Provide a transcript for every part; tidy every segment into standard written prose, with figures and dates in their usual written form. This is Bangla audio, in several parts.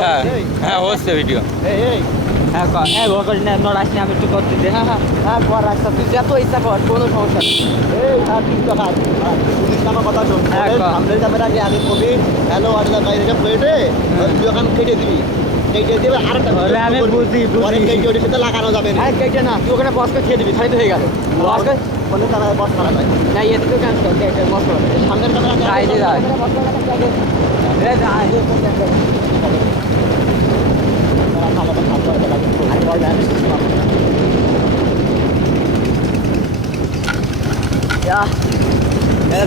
হ্যাঁ হ্যাঁ হচ্ছে ভিডিও হ্যাঁ ও করি না নড়াস না আমি একটু করতে দে হ্যাঁ কর রাস্তা তুই যত ইচ্ছা কর কোনো সমস্যা নেই এই হ্যাঁ ঠিক কথা পুলিশ আমার কথা শোন হ্যাঁ, কর। সামনের ক্যামেরা আগে আগে কবি হ্যালো আটলা গাড়ি রেখে প্লেটে তুই ওখান কেটে দিবি কেটে দেবে আরেকটা ওরে আমি বুঝি পরে কেটে ওটার সাথে লাগানো যাবে না কেটে না তুই ওখানে বসকে খেয়ে দিবি খালি তো হয়ে গেল বসকে বলে ক্যামেরা বস করা যায় না এতে তো ক্যান্সেল বস করে সামনের ক্যামেরা তাই দিয়ে যায়।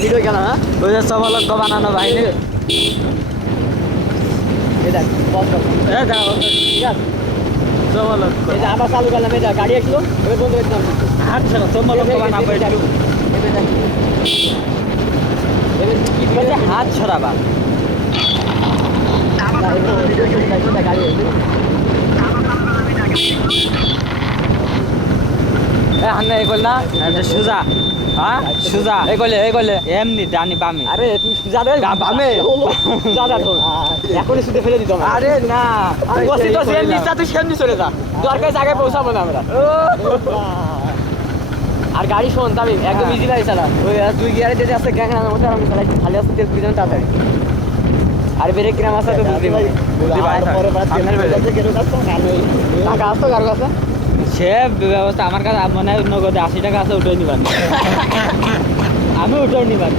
ভিডিও কেন হ্যাঁ ওই যে সমলক্ষ বানানো বাহিনী এই দেখ বস কর ঠিক আছে সমলক্ষ এই যে আবার চালু করলাম এটা গাড়ি আসলো এবার বন্ধ করে দিলাম হাত ছিল সমলক্ষ বানাবো একটু হাত ছড়াবা গাড়ি হান্না এই করল না সুজা হ্যাঁ সুজা এই করলে এমনি ডানি বামে আরে তুই সুজা দে বামে সুজা দে এখনই শুধু ফেলে দিতাম আরে না আমি বসি তো সেম নিচা তুই সেম চলে যা দরকার জায়গায় পৌঁছাবো না আমরা আর গাড়ি শোন তামিম একদম ইজি গাড়ি চালা ওই দুই গিয়ারে যেতে আছে গ্যাং নামের মধ্যে আমি চালাই খালি আসতে তেল পুড়ে তাড়াতাড়ি আর বেরে কিরাম আছে তো বুঝতে পারি টাকা আসতো কারো কাছে সে ব্যবস্থা আমার কাছে মনে হয় নগদে 80 টাকা আছে উঠে নিবার আমি উঠে নিবার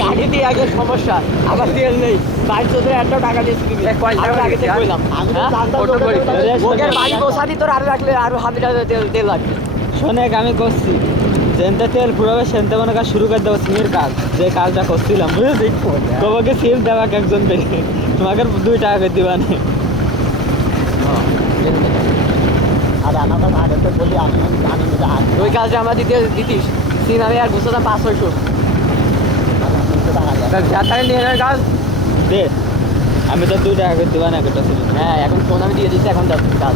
গাড়ি দিয়ে আগে সমস্যা আবার তেল নেই বাইক চোদ্দ একটা টাকা দিয়েছি তুমি আগে থেকে কইলাম ওকে বাড়ি বসাতি তোর আরো রাখলে আরো হাতে তেল তেল লাগবে শোনেক আমি করছি যেনতে তেল ফুরাবে সেনতে মনে কাজ শুরু করে দেবো সিমের কাজ যে কাজটা করছিলাম বুঝেছি তোমাকে সিম দেওয়া একজন থেকে তোমাকে 2 টাকা করে দিবা না আর আমার কাছে আগে তো বলি আমি ওই কাজটা আমরা দিতিস সিম আমি আর গুছাতাম 500 যাতারে নিয়ে কাজ দে আমি তো 2 টাকা করে দিবা না একটা ছিল হ্যাঁ এখন ফোন আমি দিয়ে দিচ্ছি এখন যাচ্ছি কাজ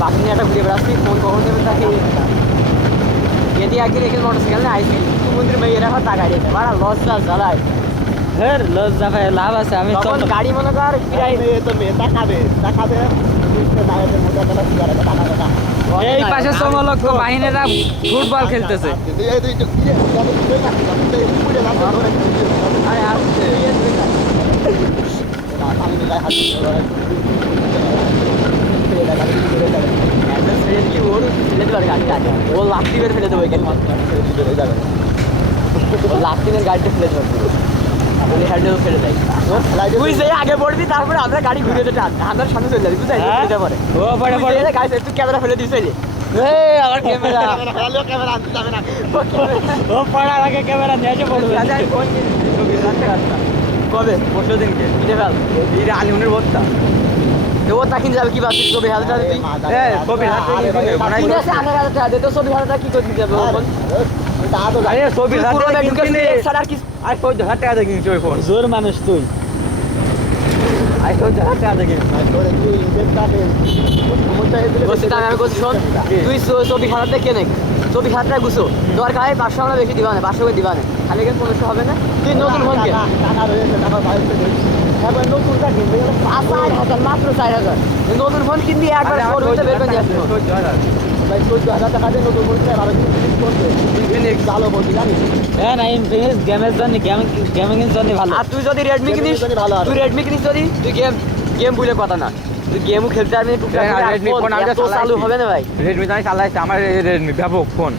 বাকি নিয়ে একটা ঘুরে বেড়াচ্ছি ফোন কখন দেবে তাকে এটি একদিন এখানে মোটরসাইকেল নিয়ে আইসি মন্দির মেয়েরা এখন টাকা দিয়েছে বাড়া লস চাষ জ্বালায় হের লস যাবে লাভ আছে আমি তখন গাড়ি মনে কর প্রায় তো মেয়ে দেখাবে এই পাশে সমলক্ষ বাহিনীরা ফুটবল খেলতেছে আরে আসছে ওর ফেলে দেবার গাড়িটা ও লাফটি বের ফেলে দেবো এখানে ও লাফটি বের গাড়িটা ফেলে দেবো হ্যান্ডেল ফেলে দেয় তুই যে আগে পড়বি তারপরে আমরা গাড়ি ঘুরে যেতে আমাদের সামনে চলে যাবি বুঝলি ফেলে পরে ও পড়ে পড়ে গাড়ি তুই ক্যামেরা ফেলে দিস আমার ক্যামেরা ক্যামেরা আনতে যাবে না ও পড়ার আগে ক্যামেরা নিয়ে এসে পড়বে কবে পরশু দিনকে দিতে ফেল এই আলিমনের বস্তা ও তা কিনতে যাবে কি ভাবছিস ছবি হাজার তুই কবি কিনে আসে 8,000 টাকা দে তো ছবি হাজার কি করে দিতে যাবে আরে ছবি আর কি আর 14,000 টাকা দিয়ে কিনছি ওই ফোন জোর মানুষ তুই আর 14,000 টাকা দিয়ে কিনছি আমি বলছি শোন তুই ছবি হাজার টাকা কেনে ছবি হাজার টাকা গুছো দরকার হয় 500 আমরা বেশি দিবা না 500 করে দিবা না খালি কেন 1500 হবে না তুই নতুন ফোন কেন টাকা রয়েছে টাকা বাড়িতে এবার নতুনটা কিনতে গেলে 5,000 মাত্র 4,000 নতুন ফোন কিনবি একবার করবিতে বের করে দিয়ে আসবো 14,000 টাকা দিয়ে নতুন ফোন কিনে ভালো জিনিস করবে ভালো বলছি জানিস হ্যাঁ না ইনফিনিক্স গেমের জন্য গেমিং এর জন্য ভালো আর তুই যদি রেডমি কিনিস ভালো তুই রেডমি কিনিস যদি তুই গেম ভুলে কথা না তুই গেমও খেলতে পারবি Redmi ফোন আমরা এত চালু হবে না ভাই রেডমি তো আমি চালাইছি আমার রেডমি ব্যাপক ফোন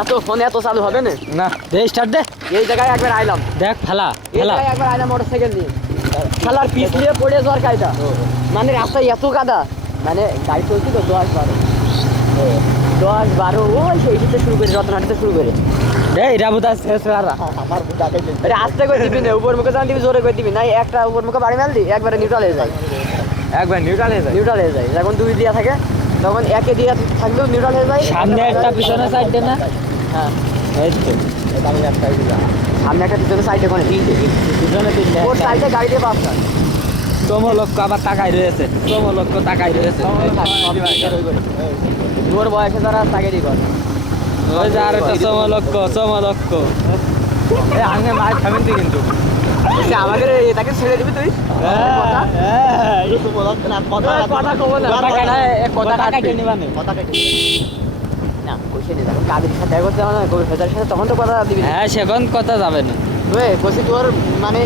এত ফোন এত চালু হবে না না দে স্টার্ট দে এই জায়গায় একবার আইলাম দেখ ফেলা এই জায়গায় একবার আইলাম মোটরসাইকেল নিয়ে খেলার পিছলিয়ে পড়ে যাওয়ার কায়দা মানে রাস্তায় এত কাদা মানে গাড়ি চলছি তো 10-12 ওই সেই থেকে শুরু করে রতনহাটিতে শুরু করে এই রাবুদা শেষ আর আমার বুঝাকে আরে আস্তে করে দিবি না উপর মুখে জান দিবি জোরে করে দিবি নাই একটা উপর মুখে বাড়ি মাল দি একবারে নিউট্রাল হয়ে যায় একবার নিউট্রাল হয়ে যায় নিউট্রাল হয়ে যায় যখন দুই দিয়া থাকে তখন একে দিয়া থাকলেও নিউট্রাল হয়ে যায় সামনে একটা পিছনে সাইড দে না হ্যাঁ এই তো আমি একটাই দিলাম সামনে একটা পিছনে সাইডে কোনে তিনটে পিছনে তিনটে ওর সাইডে গাড়ি দিয়ে পাঁচটা সমলক্ষ আবার তাকাই রয়েছে সমলক্ষ তাকাই রয়েছে তোর বয়সে তারা তাকে দি কর ওই যে আর একটা সমলক্ষ এই আগে মাছ খাবেন কিন্তু বলছি, আমাকে এটাকে ছেড়ে দিবি তুই কথা কথা কব না কথা কাটে নিবানে কথা কেটে না কইছে নি যখন কাবির সাথে দেখা করতে হবে না কবির ফেজার সাথে তখন তো কথা দিবি না হ্যাঁ সেখন কথা যাবে না ওই কইছি তোর মানে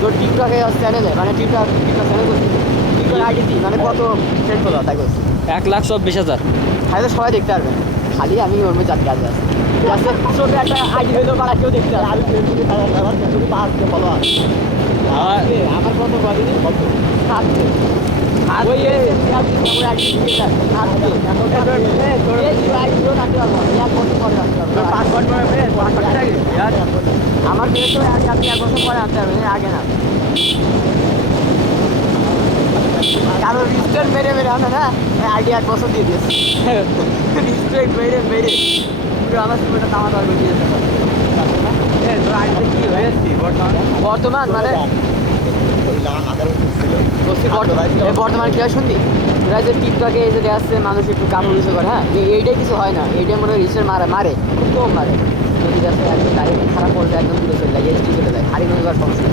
তোর টিকটকে চ্যানেলে মানে টিকটক চ্যানেল করছিস টিকটক আইডি দি মানে কত সেট করলো তাই করছিস 1,24,000 তাহলে সবাই দেখতে পারবে খালি আমি ওর মধ্যে যাতে কাজ আছে জাস্ট ছোট একটা আইডি হইলো পাড়া কেউ দেখতে পারবে আমি ফেসবুকে ফেসবুকে পাঁচকে ফলো আছে আমার কত কদিনই সাতকে ওই আমার পেয়ে তো আপনি 1 বছর পরে আনতে হবে আগে না কারো রিস্টেট মেরে মেরে আনে না আইডি 1 বছর দিয়ে দিয়েছে রিস্টেট মেরে মেরে পুরো আমার সিমেন্টটা তামা দর করে দিয়েছে বর্তমান মানে বর্তমান কি হয় শুনলি তোরা যে টিকটকে এসে দেখাচ্ছে মানুষ একটু কাপড় ইউজ করে হ্যাঁ এইটাই কিছু হয় না এইটাই মনে হয় রিসের মারে খুব কম মারে যদি যাচ্ছে একদম ডাইরেক্ট খারাপ পড়লে একদম দূরে চলে যায় এইচডি চলে যায় হারি মনে করার সমস্যা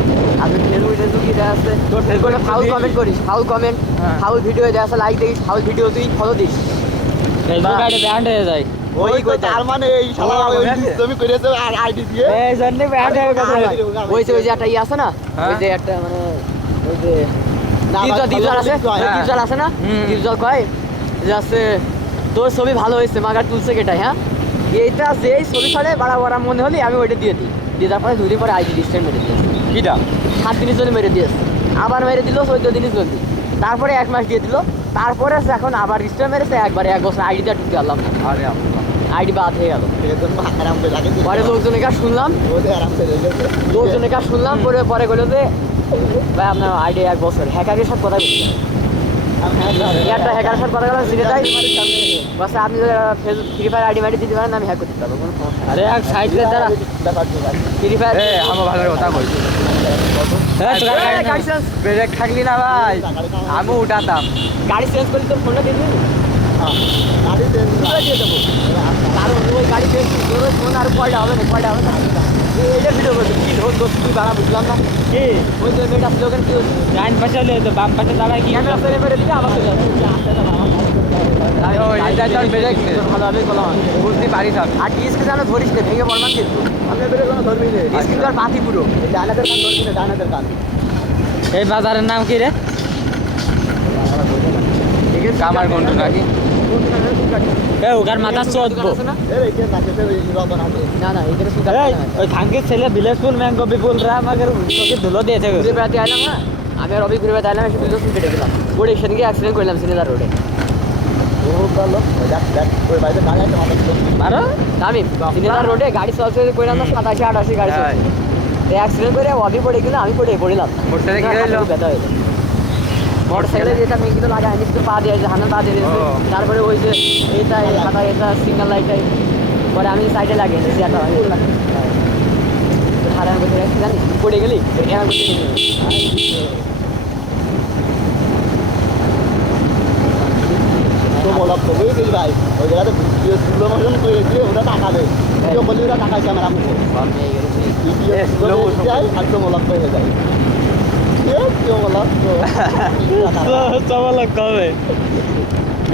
আর ফেসবুকে ঢুকি দেখা যাচ্ছে ফেসবুকে ফাউল কমেন্ট করিস ফাউল কমেন্ট ফাউল ভিডিও দেখা যাচ্ছে লাইক দিস ফাউল ভিডিও তুই follow this Facebook ID band হয়ে যায় ওই তো তার মানে এই শালা ওই তুমি করেছে আর আইডি দিয়ে এই জন্য ব্যান্ড হয়ে গেছে ওই যে একটা আছে না ওই যে একটা মানে ওই যে ডিপজল আছে না ডিপজল কয় যাচ্ছে তোর ছবি ভালো হয়েছে মাগার তুলছে কেটাই হ্যাঁ এইটা যেই ছবি ছাড়ে বাড়া মনে হলে আমি ওইটা দিয়ে দিই দিয়ে তারপরে 2 দিন পরে আইডি ডিস্টেন্স মেরে দিয়েছে কিটা 7 দিনের জন্য মেরে দিয়েছে আবার মেরে দিল 14 দিনের জন্য তারপরে 1 মাস দিয়ে দিল তারপরে এখন আবার ডিস্টেন্স মেরেছে একবারে 1 বছর আইডিটা ঢুকতে পারলাম না আইডি বাদ হয়ে গেল আরাম করে লাগে পরে লোকজনের কাছে শুনলাম ওদের আরাম করে লেগেছে লোকজনের কাছে শুনলাম পরে গেলো যে ভাই আপনার আইডি 1 বছর হ্যাকারের সাথে কথা বলছি একটা হ্যাকারের সাথে কথা বললাম চিনে যাই বাস আপনি যদি ফেসবুক ফ্রি ফায়ার আইডি মাইডি দিতে পারেন আমি হ্যাক করতে পারবো কোনো সমস্যা আরে এক সাইডে দাঁড়া ফ্রি ফায়ার আমার ভালো কথা কইছি ব্রেক থাকলি না ভাই আমি উঠাতাম গাড়ি চেঞ্জ করলে তোর ফোনটা দিয়ে দিবি দিয়ে দেবো কারণ ওই গাড়ি চেঞ্জ তোর ফোন আর কয়টা হবে না এইটা ভিডিও করছে কি ধর তুই বাড়া বুঝলাম না কি ওই যে মেয়েটা ছিল ওখানে কি হচ্ছে ডাইন পাশে হলে তো বাম পাশে দাঁড়ায় কি ক্যামেরা ফেলে মেরে দিলে আবার চলে যাবে ভালো হবে বলা বুঝতে পারি থাক আর ডিস্ক যেন ধরিস না ভেঙে পড়মান কিন্তু আমি বেরে কোনো ধর্মই নেই ডিস্ক কিন্তু আর পাতি পুরো ডানাদের কান ধরবি না ডানাদের কান এই বাজারের নাম কি রে কামার গন্ডু নাকি এ ওখান মাথা চোদবো এই কে থাকে ওই রতন আছে না এখানে সুগার ওই থাঙ্কির ছেলে বিলাসপুর ম্যাঙ্গো বিপুল রা আমাকে তোকে ধুলো দিয়েছে ঘুরে বেড়াতে আইলাম না আমি আর রবি ঘুরে বেড়াতে আইলাম এসে দুজন কেটে গেলাম ওর সেদিনকে অ্যাক্সিডেন্ট করলাম সিনেদার রোডে ও ভালো দেখ ওই বাইরে গাড়ি আছে মাথা ছিল মারো আমি সিনেদার রোডে গাড়ি চলছে কইলাম না 87 88 গাড়ি চলছে অ্যাক্সিডেন্ট করে রবি পড়ে গেল আমি পড়লাম মোটরসাইকেলে কি হইলো ব্যথা হইলো মোটরসাইকেলে যেটা মেয়ে কিন্তু লাগা হয়নি পা দিয়ে হাতে পা দিয়ে দিয়েছে তারপরে ওই যে এটা খাতা এটা সিগন্যাল লাইটটাই পরে আমি সাইডে লাগিয়ে দিয়েছি একটা হারান করতে জানিস পড়ে গেলি এরকম করতে তো বলা তো বুঝলি ভাই ওই জায়গাতে ভিডিও স্লো মোশন করে দিয়ে ওটা টাকা দেয় ভিডিও বলি ওটা টাকা ক্যামেরা মুখে ভিডিও স্লো মোশন যায় আর তো মোলাপ হয়ে যায় কেউ মোলাপ চমলক কবে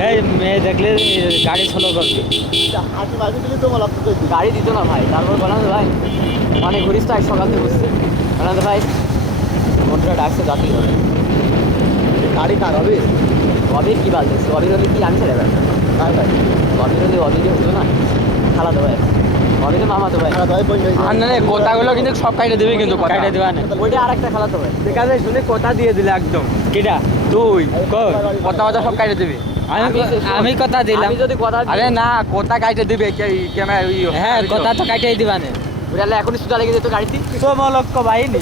এই মেয়ে দেখলে গাড়ি স্লো করবি হাসি বাজি দিলে তো মোলাপ তো গাড়ি দিত না ভাই তারপর বললাম যে ভাই অনেক ঘুরিস তো সকাল থেকে বুঝছি বললাম যে ভাই মোটরটা ডাকছে যাতেই হবে গাড়ি কার হবে অবির কি বাল দেখছি অবির হলে কি আমি ছেড়ে বেড়া কার ভাই অবির হলে অবির হতো না খালা তো ভাই অবির মামা তো ভাই ভাই বই আর না কথাগুলো কিন্তু সব কাইটে দিবি কিন্তু কাইটে দিবা না ওইটা আরেকটা খালা তো ভাই ঠিক আছে শুনে কথা দিয়ে দিলে একদম কিটা তুই কই কথা সব কাইটে দিবি আমি কথা দিলাম আমি যদি কথা আরে না কথা কাইটে দিবে ক্যামেরা হ্যাঁ কথা তো কাইটেই দিবা না ওইটা এখনই সুদা লেগে যেত গাড়িতে চমলক্ষ ভাই নি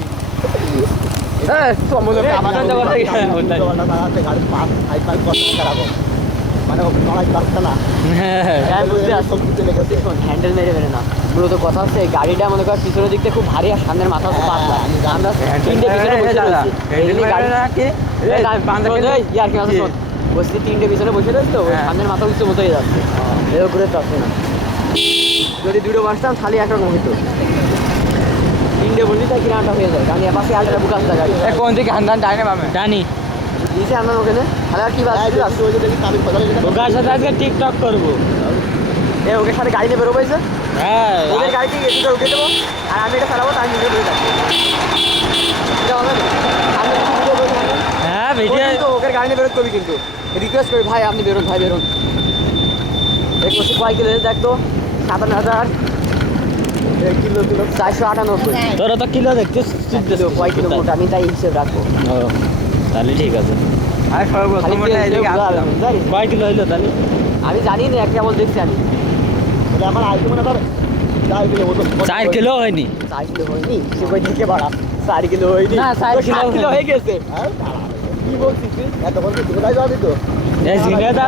মানে বাচ্চা না হ্যাঁ বুঝতে পারছি হ্যান্ডেল মেরে মেরে না পুরো তো কথা হচ্ছে এই গাড়িটা মনে কর পিছনের দিকটা খুব ভারী আর সামনের মাথা তো পাতলা আমরা তিনটে পিছনে বসে রয়েছি ইয়ার কি আছে শোন বসছি তিনটে পিছনে বসে রয়েছি তো সামনের মাথা উচ্চ মতো হয়ে যাচ্ছে এরকম করে যাচ্ছে না যদি দুটো বাসতাম তাহলে একরকম হইতো ইন্ডিয়া বললি তাই কিনাটা হয়ে যায় কারণ এ পাশে আলট্রা বুক আসতে গাড়ি কোন দিকে হান্দান ডাইনে বামে জানি দিয়েছে আমরা ওখানে তাহলে আর কি বাদ এই দেখি ওই যে দেখি কাবির কথা লিখে ওকার সাথে আজকে টিকটক করবো এ ওকে সাথে গাড়ি নিয়ে বেরোবো হ্যাঁ ওদের গাড়িতে এদিকে উঠে দেবো আর আমি এটা চালাবো তার নিজে বসে থাকবো এটা হবে না? আমি একটু video করে দেখাবো। হ্যাঁ ও ভিডিও কিন্তু ওকে গাড়ি নিয়ে বেরোতে করবি কিন্তু রিকোয়েস্ট করি ভাই আপনি বেরোন ভাই বেরোন এই কোশি কয় কিলো দেখতো 57,000 কিলো 498 তোরা তো কিলো দেখছিস কিলো কয় কিলো মোট আমি তাই হিসেব রাখবো ও তাহলে ঠিক আছে আর খালি তেল দিয়ে বুঝাবে, জানিস? কয় কিলো হইলো তাহলে আমি জানি না কেমন দেখছি আমি বলে আমার আইতে মনে কর যাই দিলে ও তো 4 কিলো হয়নি 4 কিলো হয়নি সে কই দিকে বাড়া 4 কিলো হয়নি না, 4 তো কিলো 7 কিলো হয়ে গেছে হ্যাঁ কি বলছিস তুই এতক্ষণ কি তুমি যাওয়া দিত এই জিনেদা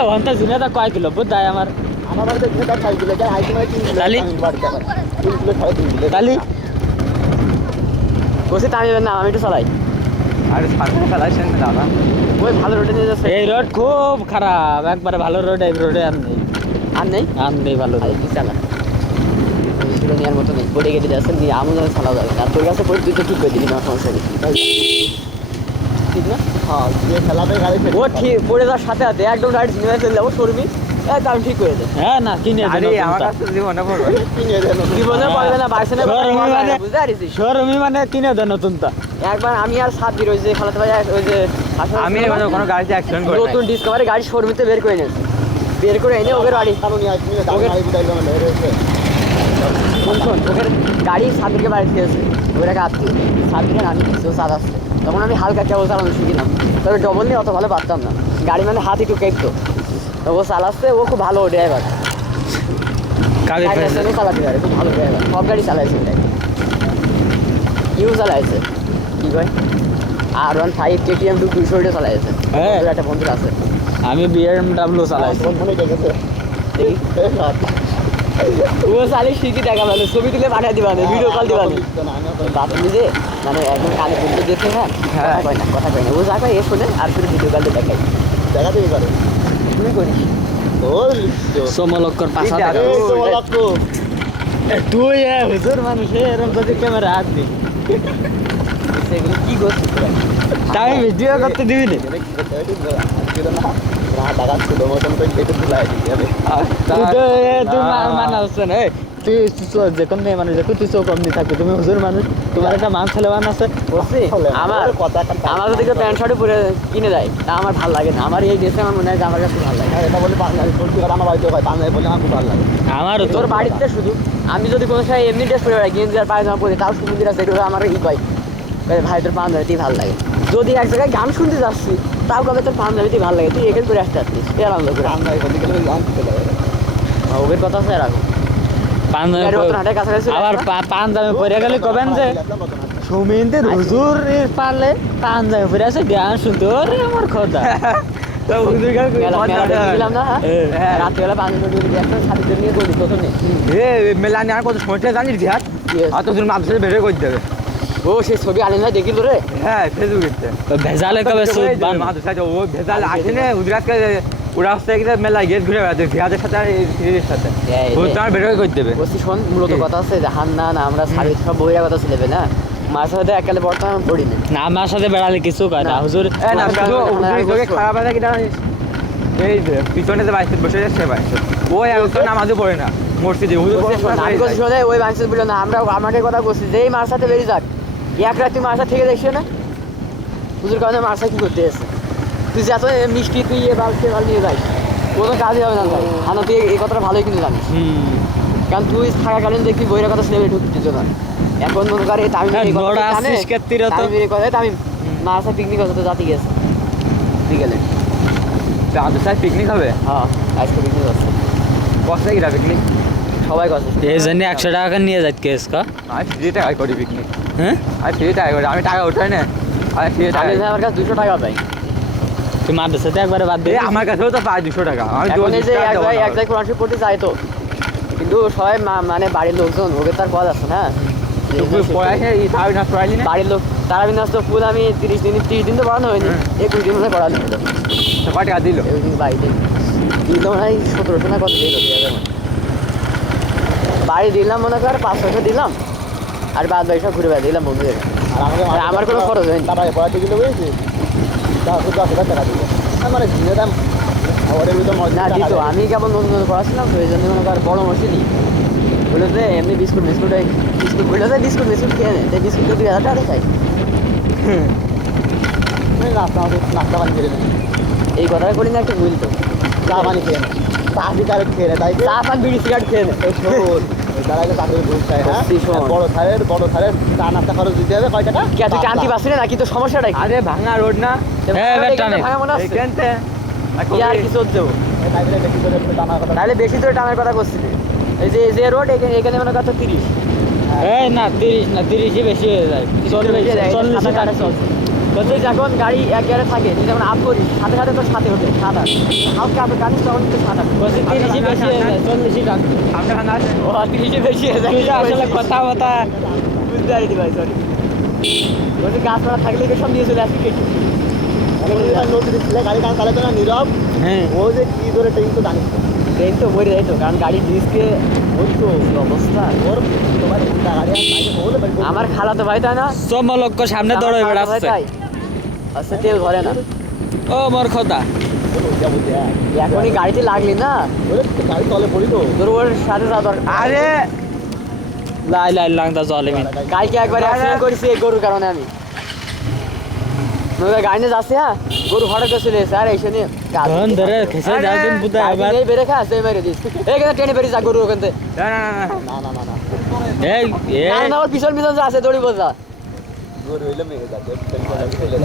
ওখানটা জিনেদা কয় কিলো বুঝায় আমার আমার বাড়িতে ঘুরে তার 5 কিলো যায় আইতে মানে 3 কিলো তালি? আমি বাড়িতে আমার 3 কিলো 3.5 কিলো তালি বসে তামিবেন না আমি একটু চালাই আরে সামনে চালাইছেন না দাদা ওই ভালো রোডে নিয়ে যাচ্ছে এই রোড খুব খারাপ একবারে ভালো রোড এই রোডে আর নেই আর নেই ভালো আরে কি চালা এগুলো নেওয়ার মতো নেই পড়ে গেলে যাচ্ছে নিয়ে আমও যেন চালাও যাবে আর তোর কাছে পড়ে তুই তো ঠিক করে দিবি না সমস্যা নেই ঠিক না হ্যাঁ যে খেলাতে গাড়ি ও ঠিক পড়ে যাওয়ার সাথে সাথে একদম গাড়ি ঝিঙে চলে যাবো সরবি একদম ঠিক করে দে হ্যাঁ না কিনে আরে আমার কাছে জীবনে পড়বে কিনে দেন জীবনে পড়বে না বাইসে না শোরুমে মানে- বুঝতে পারিস শোরুমে মানে কিনে দেন নতুনটা একবার আমি আর সাত দিন ওই যে খালাতে ভাই ওই যে আমি কোনো গাড়িতে অ্যাক্সিডেন্ট করি নতুন ডিসকভারি গাড়ি শোরুমিতে বের করে এনেছে বের করে এনে ওদের বাড়ি কারণ নিয়ে আসবি না দাম গাড়ি বিদায় করবে রয়েছে শোন ওদের গাড়ি সাতদিকে বাড়ি খেয়েছে ওটাকে আত্মীয় সাতদিকে আমি কিছু সাত আসছে তখন আমি হালকা কেবল চালানো শিখিলাম তবে ডবল নিয়ে অত ভালো পারতাম না গাড়ি মানে হাত একটু কেঁপতো তো ও চালাচ্ছে ও খুব ভালো ড্রাইভার কাজে চালাতে পারে খুব ভালো ড্রাইভার সব গাড়ি চালাইছে ওটাই ইউ চালাইছে কি কয় R15 KTM 200 চালাইছে হ্যাঁ। ওর একটা বন্ধু আছে আমি BMW চালাইছি তোমার মনে গেছে দেখি ও চালে শিখি দেখা ভালো ছবি তুলে পাঠিয়ে দিবা ভিডিও কল দিবা বাপ নিজে মানে একদম কানে বলতে দেখে হ্যাঁ কথা কয় না ও যা কয় এ শোনে আর শুধু ভিডিও কল দিয়ে দেখাই দেখা দিবি পারে তুমি করিস ওই সমলক্ষর পাশা এই এই তো লাগতো তুই হুজুর মানুষ এরকম যদি ক্যামেরা হাত দি সেগুলো কি করছিস তোরা? তাই ভিডিও করতে দিবি না টাকা ছিল মতন তো কেটে দিলাই দিবি আমি তুই তো তুই মানা হচ্ছে না তুই যে কোন মেয়ে মানুষ দেখো তুই চোখ কম দিয়ে থাকবি তুমি হুজুর মানুষ তোমার একটা মান ছেলেমান আছে বলছি আমার কথা আমার যদি কেউ প্যান্ট শার্টে পরে কিনে দেয় তা আমার ভালো লাগে না আমার এই ড্রেসে আমার মনে হয় যে আমার কাছে ভালো লাগে এটা বলে বাঙালি সত্যি কথা আমার বাড়িতে হয় বাঙালি বলে আমার খুব ভালো লাগে আমারও তোর বাড়িতে শুধু আমি যদি কোনো সময় এমনি ড্রেস পরে বেড়াই গেঞ্জি আর পায়জামা পরে তাও সুমন্দির আছে এগুলো আমার ই কয় ভাই তোর পাঞ্জাবিতেই ভালো লাগে যদি এক জায়গায় গান শুনতে যাচ্ছি তাও কবে তোর পাঞ্জাবিতেই ভালো লাগে তুই এখানে করে আসতে আসছিস এর আনন্দ করে বাঙালি বলে গেলে আনতে লাগে ওদের কথা আছে এরকম গাড়ি মতন হাটের কাছাকাছি চলে আবার আসলাম। পাঞ্জাবি পরে গেলে কবেন যে সুমিন্দের হুজুর পারলে পাঞ্জাবি পরে আছে গান শুনতে ওরে আমার খোদা তো হুজুর গান মেলাতে গেছিলাম না হ্যাঁ। রাত্রিবেলা পাঞ্জাবি একটা সাথীদের নিয়ে করি প্রথমে মেলা নিয়ে কত সময় জানিস ধ্যাত অত দূর মাদ্রাসা বের করে দেবে ও সেই ছবি আনেন ভাই দেখি তোরে হ্যাঁ ফেসবুকে তো ভেজালে কবে সুদ বান মাদ্রাসা ও ভেজাল আসে না গুজরাটকে ওরা আসতে গিয়ে মেলা গেট ঘুরে বেড়াতে ভিয়াদের সাথে আর সিরিজের সাথে ও তোমার বের করে দেবে বলছি শোন মূলত কথা আছে যে হান্নান আমরা সাবিত সব বইয়ের কথা ছিলেবে না মার সাথে একালে বর্তমান পড়ি না না আমার সাথে বেড়ালে কিছু কয় না না। হুজুর না, শুধু হুজুর খারাপ আছে কিনা এই যে পিছনে যে বাইসে বসে যাচ্ছে বাইসে ও একজন নামাজও পড়ে না মসজিদে হুজুর বলছি শোন, আমি বলছি শোনে ওই মানুষের বললো না আমরা আমাকে কথা বলছি যে এই মার সাথে বেরিয়ে যাক এক রাত তুই মার সাথে থেকে দেখছিস না হুজুর কারণে মার সাথে কি করতে এসে তুই যে এত মিষ্টি তুই এ বাল সে বাল নিয়ে যাই কোনো কাজই হবে না ভাই হানা তুই এই কথাটা ভালোই কিন্তু জানিস কারণ তুই থাকাকালীন দেখবি বইয়ের কথা শুনে ঢুকতে দিত না এখন মনে করে হ্যাঁ, নোরা আসিস ক্ষেত্রে তো। আমি মার সাথে পিকনিক হতে জাতি গেছে বিকেলে আদর্শায় পিকনিক হবে হ্যাঁ আজকে পিকনিক হচ্ছে কষ্ট কি পিকনিক সবাই কথা এই জন্য 100 টাকা নিয়ে যাচ্ছে কেসকা আমি ফ্রি টাকায় করি পিকনিক হ্যাঁ আমি ফ্রি টাকায় করি আমি টাকা উঠাই না আমি ফ্রি টাকা আমি আমার কাছে 200 টাকা পাই তুই মাদ্রাসাতে একবারে বাদ দে আমার কাছেও তো পাই 200 টাকা আমি এখন এই যে এক জায়গায় কোরআন শরীফ পড়তে চাই তো কিন্তু সবাই মানে বাড়ির লোকজন ওকে তার পদ আছে না পড়াইছে এই তাই না পড়াইলি না বাড়ির লোক তারা বিন্যাস তো ফুল আমি 30 দিন তো পড়ানো হয়নি 21 দিন মনে পড়ানো হলো কয় টাকা দিল 21 দিন বাড়িতে দিল মনে হয় 1700 না কত দিল বাড়ি দিলাম মনে কর 500 দিলাম আর বাদ বাকি সব ঘুরে বেড়াতে দিলাম বন্ধুদের। আর আমার কোনো খরচ হয়নি। টাকা পড়াতে গেলে বুঝেছি 10,000 টাকা দিল মানে দিনে দাম খাবারের ভিতরে না দিত, আমি কেমন নতুন নতুন পড়াচ্ছিলাম তো এই জন্য মনে কর বড় মশি দিই বলেছে এমনি বিস্কুট বলেছে বিস্কুট খেয়ে নে, তাই বিস্কুট 2,000 টাকা খাই। নাস্তা পানি খেয়ে নেয় এই কথাটা করি না একটু ভুল তো, চা পানি খেয়ে নেয় চা সিগারেট খেয়ে নেয় তাই চা পান বিড়ি সিগারেট খেয়ে নে। তারা চাকরি ঘুষ খায় হ্যাঁ সত্যি শোন। বড় থারের চা নাস্তা খরচ দিতে হবে কয় টাকা কে তুই কান্তি পাচ্ছি না কি তোর সমস্যাটা কি? আরে ভাঙা রোড না হ্যাঁ টানে ভাঙা মনে হচ্ছে এইখানতে কি আর কিছু হচ্ছে তাইলে বেশি করে জানার কথা তাহলে বেশি তো টানার কথা করছিস। এই যে রোড এখানে মনে কর 30 এই না 30 না 30ই বেশি হয়ে যায় 40 টাকা চলছে। তুই যখন গাড়ি এক গিয়ারে থাকে তুই যখন আপ করিস সাথে সাথে তোর সাথে ওঠে 7-8 হালকা আপনি গাড়ি তখন কিন্তু 7-8 বলছি 30ই বেশি হয়ে যায় 40ই টাকা সামনে ভাঙা আছে ও 30 বেশি হয়ে যায়। তুই আসলে কথা বুঝতে পারিনি ভাই সরি। বলছি গাছপালা থাকলে কি সব নিয়ে চলে আসবি কেটে নোট দিচ্ছিলে গাড়ি কারণ তাহলে তো না নীরব হ্যাঁ ও যে কি ধরে ট্রেন তো জানিস তো। ট্রেন তো মরে যাইতো কারণ গাড়ির ডিস্কে ওই তো এই অবস্থা। ওর তোমার গাড়ি আর বাইরে বলে আমার খালাতো ভাই তাই না সমলক্ষ সামনে দৌড়ে বেড়াচ্ছে আচ্ছা তেল ধরে না ও মোর খোদা এখনই গাড়িতে লাগলি না গাড়ি তলে পড়ি তো তোর ওর সাথে যাওয়া দরকার। আরে লাই লাই লাংদা জলে মিন গাড়িকে একবার অ্যাক্সিডেন্ট করেছি এই গরুর কারণে আমি নইলে গাড়ি নিয়ে যাচ্ছে হ্যাঁ গরু হঠাৎ করে চলে এসে আর এসে নিয়ে ধন ধরে খেসে যাও দিন বুদা আবার এই বেড়ে খা সেই মেরে দিস এইখানে ট্রেনে বেরিয়ে যা গরু ওখান থেকে না না না না এই এই না ওর পিছন পিছন যে আছে দড়ি বোঝা গরু হইলে মেরে যাবে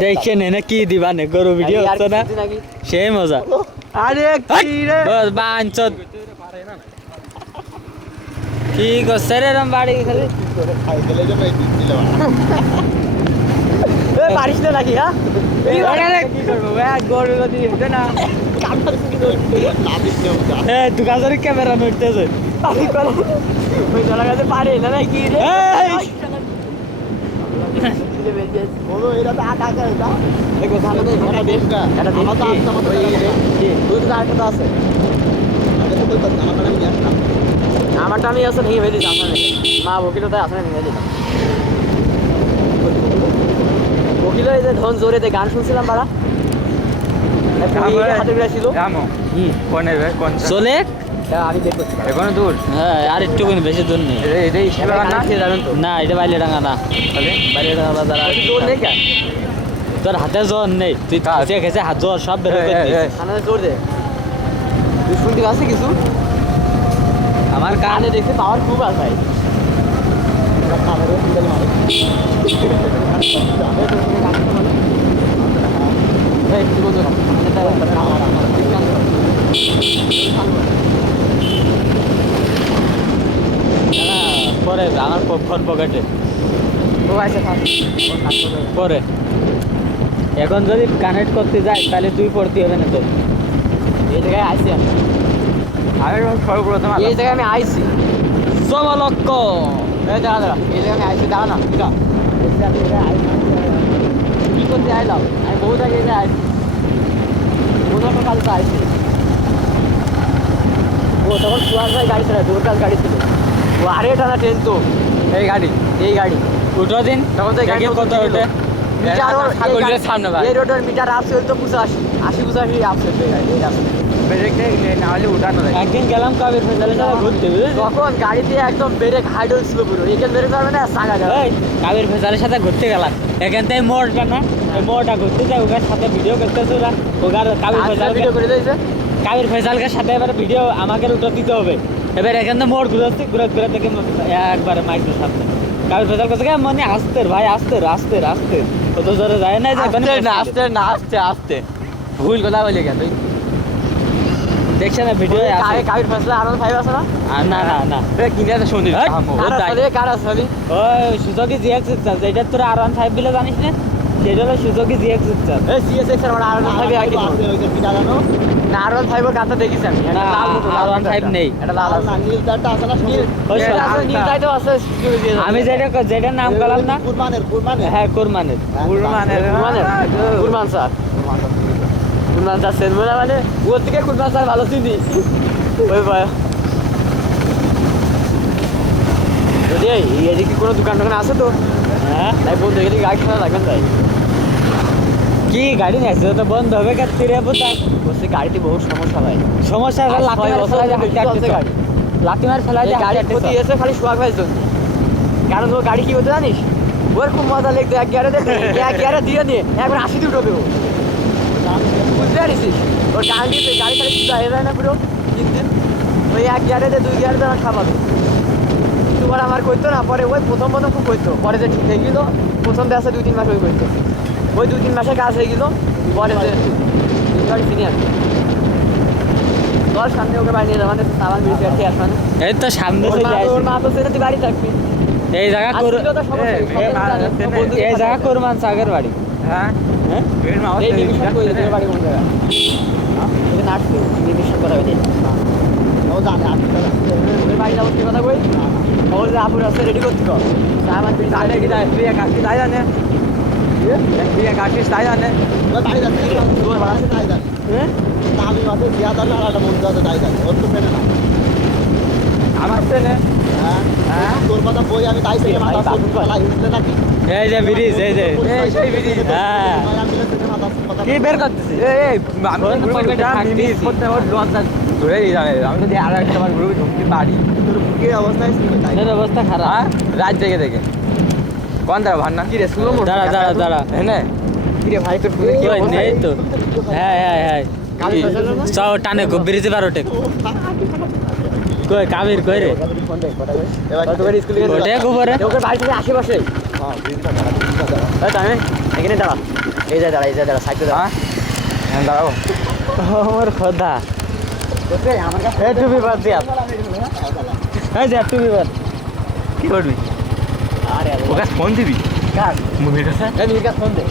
দেখে নে না কি দিবা নে গরু ভিডিও হচ্ছে না নাকি সেই মজা আরে কি রে বস বাঞ্চত কি করছে রে রাম বাড়ি খালি খাই গেলে যে মেরে দিছিল এ পারিস না নাকি হ্যাঁ কি করবো ভাই গরু যদি হতে না না দিতে হবে এ তুই কাজের ক্যামেরা নড়তেছে আমি করে ওই চলা গেছে পারে না নাকি রে এই! বলো এটা তো আটা আছে এটা দেখো সামনে তো এটা বেশ না এটা আমার তো দেখি আসতে মতো ওই তো আরেকটা আছে আমার নিয়ে আসলাম আমারটা আমি আসলে ভেঙে ফেলে দিতাম মা বকিলতায় আসলে ভেঙে দিতাম বকিল এই যে ধন জোরে গান শুনছিলাম বাড়া হাতে বেড়া ছিল চলে আমি বের করছি এখনো দূর হ্যাঁ আর একটু বেশি দূর নেই এটা খেয়ে যাবেন তো না এটা বাইলে ডাঙ্গা না বাইলে ডাঙ্গা বাজার আর জোর নেই কেন তোর হাতে জ্বর নেই তুই খেতে খেতে হাত জ্বর সব বের করে দিস কানে জোর দে তুই শুনতে পাচ্ছিস কিছু আমার কানে কানে দেখতে পাওয়ার খুব আছে ভাই কামেরও সিঙ্গেল মারে এই কি বলছো পরে আমার ফোন পকেটে ও আচ্ছা থাক পরে এখন যদি কানেক্ট করতে যাই তাহলে তুই পড়তে হবে না তোর এই জায়গায় আইছি আমি সর্বপ্রথম এই জায়গায় আমি আইছি সমলক্ষ এই দাঁড়া এই জায়গায় আমি আইছি দাঁড়া না কি করতে আইলাম আমি বহু জায়গায় এসে আইছি কোনো একটা কাজ তো আইছি ও তখন সুয়ার ভাই গাড়ি ছিল দুটো কাজ গাড়ি ছিল ও আরে টানা ট্রেন তো এই গাড়ি এই গাড়ি উঠো দিন তখন তো এই গাড়ি কত ওঠে মিটার ওর ছাগলের সামনে ভাই এই রোডের মিটার আপ চলতো 85 আপ চলতো এই গাড়ি এই রাস্তা একদিন গেলাম কাবির ফেসালের সাথে ঘুরতে বুঝলি তখন গাড়িতে একদম ব্রেক হাইডল ছিল পুরো এখানে ব্রেক পারবে না সাগা যাবে এই কাবির ফেসালের সাথে ঘুরতে গেলাম এখান থেকে মোড়টা না এই মোড়টা ঘুরতে যাই ওখানে সাথে ভিডিও করতেছে ওরা ওখানে কাবির ফেসাল ভিডিও করে দিয়েছে কাবির ফেসালকে সাথে এবার ভিডিও আমাকে উঠে দিতে হবে এবার এখান থেকে মোড় ঘুরাচ্ছে ঘুরে ঘুরে থেকে একবারে মাইকের সামনে কাবির ফেসাল করছে মানে আসতে ভাই আসতে আসতে আসতে কত জোরে যায় না যে আস্তে ভুল কথা বলে গেল দেখছে না ভিডিও কাবির ফেসলা আরন 5 আছে না না না না কিনে আছে শুনি কার আসলে ওই সুজুকি জিএক্স যেটা তোর আর1 5 বিলে জানিস না সেটা হলো সুজুকি জিএক্স এই সিএসএক্স এর মানে আরন 5 আগে না আরন 5 এর গানটা দেখিস আমি না আর1 5 নেই এটা লাল আছে নীলটা আছে না ওই নীলটাই তো আছে আমি যেটা নাম করলাম না কুরবানের হ্যাঁ কুরমানের কুরমান স্যার কুরমান স্যার সেন বলা মানে ওর থেকে কুরমান স্যার ভালো চিনি ওই ভাই যদি এদিকে কোনো দোকান টোকান আছে তো হ্যাঁ তাই বন্ধু এদিকে গাড়ি খেলা লাগবেন তাই কি গাড়ি নিয়েছে তো বন্ধ হবে কাতিরে বোতা বলছি গাড়িতে বহু সমস্যা ভাই সমস্যা আজ লাঠি 6 মার বছর ফেলাই ধরে চলছে গাড়ি। লাঠি মার ফেলাই এই গাড়ির প্রতি এসে খালি সোয়াগ ভাইয়ের জন্য কারণ ও গাড়ি কি হতে জানিস ওর খুব মজা লাগতো এক গিয়ারে দিয়ে নিয়ে একবার 80 দিয়ে উঠবে ও বুঝতে পারিস ওর গান দিতে গাড়ি খালি সুদা হয়ে যায় না পুরো দিন ওই এক গিয়ারে দিয়ে 2 গিয়ারে আমার খাবাবে তোমার আমার করতো না পরে ওই প্রথম খুব করতো পরে যে ঠিক হয়ে গেল প্রথম দেশে 2-3 মাস ওই করতো ওই 2-3 মাসে কাজ হয়ে গেল পরে যে গাড়ি সিনিয়র তোর সামনে ওকে বাড়ি নিয়ে যাওয়া মানে সাবান বেশি আর কি আসবে না এই তো সামনে ওর চলে মা- আসছে ওর মা তো ছেড়ে তুই বাড়ি থাকবি এই জায়গা আর কর ছিল তো সমস্যা নেই, এই জায়গা করমান সাগর বাড়ি হ্যাঁ হ্যাঁ এই ডিভিশন কই তোর বাড়ি কোন জায়গা এই নাটকে ডিভিশন কথা কই ও জানে আপনি ওই বাড়ি যাবো কি কথা কই ওর যে আপুর আছে রেডি করতে কর সাবান বেশি তাহলে কি তাই তুই এক আসছিস তাই জানে তুই এক আসছিস তাই জানে তাই যাচ্ছে তোর ভাড়া আছে তাই জানে হ্যাঁ আমি মাসে বিয়া দাঁড়ালে আর একটা মন্দির আছে তাই জানে ওর তো চেনে না আমার ছেলে হ্যাঁ তোর কথা বই আমি তাই থেকে মাথা লাই উঠলে নাকি এই যে ব্রিজ এই যে সেই ব্রিজ। হ্যাঁ কি বের করতেছিস এই আমি ওর পকেটে থাকতেই করতে আমার লঞ্চটা ধরে যাবে আমি যদি আর একটা আমার গ্রুপে ঢুকতে পারি তোর বুকের অবস্থায় ছিল তাই তোর অবস্থা খারাপ হ্যাঁ রাত জেগে দেখে কোন দাঁড়া ভান্না কি রে স্লো মোটর দাঁড়া দাঁড়া দাঁড়া হ্যাঁ কি রে ভাই তোর ফোনে কি কই অবস্থা নেই তো হ্যাঁ হ্যাঁ হ্যাঁ কালি ফেসালো না চাও টানে গো ব্রিজে পারো টেক কই কাবির কই রে ফোন দে কথা কই এবার তোকে স্কুলে গেছে ওটা গোবরে ওকে বাড়ি থেকে আশেপাশে হ্যাঁ ব্রিজটা দাঁড়া, ব্রিজটা দাঁড়া। এই তাই এখানে দাঁড়া এই যা দাঁড়া সাইডে দাঁড়া হ্যাঁ দাঁড়াও আমার খোদা ওকে আমার কাছে এই টুপি বাদ দিয়া এই যে টুপি বাদ কি করবি আরে ওকে ফোন দিবি কার মুভির কাছে এই মিকা ফোন দে